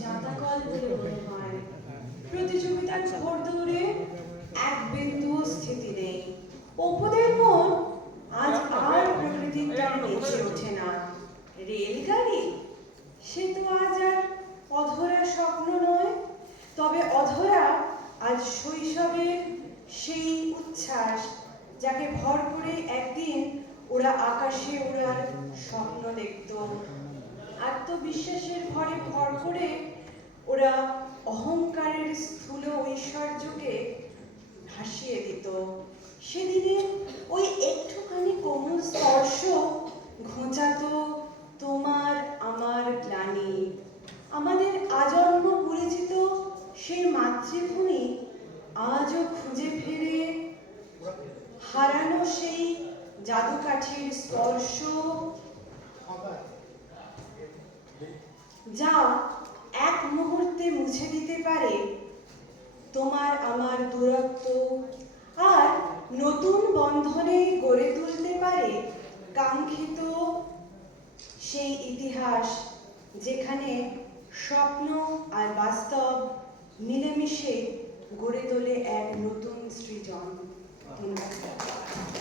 জাঁতাকল বলে মনে হয়। প্রতিযোগিতার ঘোড়দৌড়ে এক বিন্দুও স্থিতি নেই। অপুদের মন আজ আর প্রকৃতির টানে নেচে ওঠে না। রেলগাড়ি সে তো আজ আর অধরা স্বপ্ন নয়, তবে অধরা আজ শৈশবের সেই উচ্ছ্বাস যাকে ভর করে একদিন ওরা আকাশে ওড়ার স্বপ্ন দেখত। আত্মবিশ্বাসের ভরে ভর করে ওরা অহংকারের স্থূল ঐশ্বর্যকে ভাসিয়ে দিত। সেদিনে ওই একটুখানি কোমল স্পর্শ ঘোচাতো তোমার আমার গ্লানি। আমাদের আজন্ম পরিচিত সেই মাতৃভূমি আজও খুঁজে ফেরে হারানো সেই জাদুকাঠির স্পর্শ, যা এক মুহূর্তে মুছে দিতে পারে তোমার আমার দূরত্ব আর নতুন বন্ধনে গড়ে তুলতে পারে কাঙ্ক্ষিত সেই ইতিহাস, যেখানে স্বপ্ন আর বাস্তব মিলেমিশে গড়ে তোলে এক নতুন সৃজন। ধন্যবাদ।